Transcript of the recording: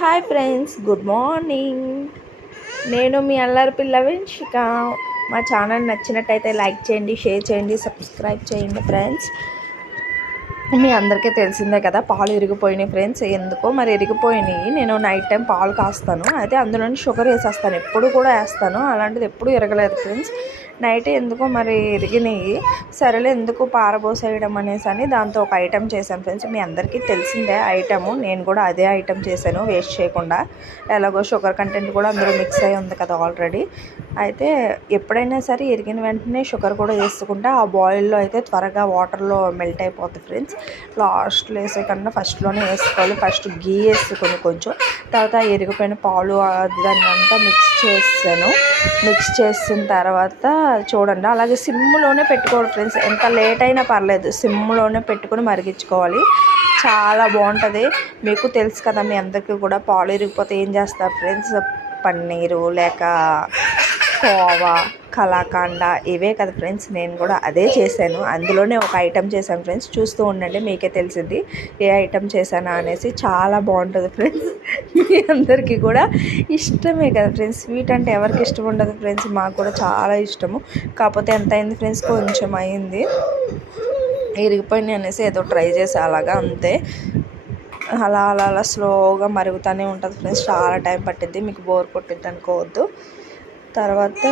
Hi friends, good morning. నేను మీ అల్లరి పిల్ల విన్షిక. మా ఛానల్ నచ్చినట్టయితే లైక్ చేయండి, షేర్ చేయండి, సబ్స్క్రైబ్ చేయండి ఫ్రెండ్స్. మీ అందరికీ తెలిసిందే కదా, పాలు ఇరిగిపోయినాయి ఫ్రెండ్స్. ఎందుకో మరి ఇరిగిపోయినాయి. నేను నైట్ టైం పాలు కాస్తాను, అయితే అందులో షుగర్ వేసేస్తాను. ఎప్పుడు కూడా వేస్తాను, అలాంటిది ఎప్పుడు ఇరగలేదు ఫ్రెండ్స్. నైట్ ఎందుకో మరి ఇరిగినాయి. సరేలే ఎందుకు పారబోసేయడం అనేసి అని దాంతో ఒక ఐటెం చేశాను ఫ్రెండ్స్. మీ అందరికీ తెలిసిందే ఐటము, నేను కూడా అదే ఐటెం చేశాను వేస్ట్ చేయకుండా. ఎలాగో షుగర్ కంటెంట్ కూడా అందులో మిక్స్ అయ్యి ఉంది కదా ఆల్రెడీ. అయితే ఎప్పుడైనా సరే ఇరిగిన వెంటనే షుగర్ కూడా వేసుకుంటే ఆ బాయిల్లో అయితే త్వరగా వాటర్లో మెల్ట్ అయిపోతుంది ఫ్రెండ్స్. లాస్ట్లో వేసే కన్నా ఫస్ట్లోనే వేసుకోవాలి. ఫస్ట్ గీ వేసుకొని కొంచెం, తర్వాత ఎరిగిపోయిన పాలు దాన్ని అంతా మిక్స్ చేసిన తర్వాత చూడండి, అలాగే సిమ్లోనే పెట్టుకోవాలి ఫ్రెండ్స్. ఎంత లేట్ అయినా పర్లేదు, సిమ్లోనే పెట్టుకొని మరిగించుకోవాలి. చాలా బాగుంటుంది. మీకు తెలుసు కదా, మీ అందరికీ కూడా పాలు ఇరిగిపోతే ఏం చేస్తారు ఫ్రెండ్స్? పన్నీరు లేక కోవా, కలాకండ, ఇవే కదా ఫ్రెండ్స్. నేను కూడా అదే చేశాను, అందులోనే ఒక ఐటెం చేశాను ఫ్రెండ్స్. చూస్తూ ఉండండి, మీకే తెలిసింది ఏ ఐటెం చేశానా అనేసి. చాలా బాగుంటుంది ఫ్రెండ్స్. మీ అందరికీ కూడా ఇష్టమే కదా ఫ్రెండ్స్. స్వీట్ అంటే ఎవరికి ఇష్టం ఉండదు ఫ్రెండ్స్? మాకు కూడా చాలా ఇష్టము. కాకపోతే ఎంత అయింది ఫ్రెండ్స్, కొంచెం అయింది. ఇరిగిపోయినాయి అనేసి ఏదో ట్రై చేసి అలాగా అంతే. అలా అలా అలా స్లోగా మరుగుతూనే ఉంటుంది ఫ్రెండ్స్. చాలా టైం పట్టిద్ది, మీకు బోర్ కొట్టిద్ది అనుకోవద్దు. తర్వాత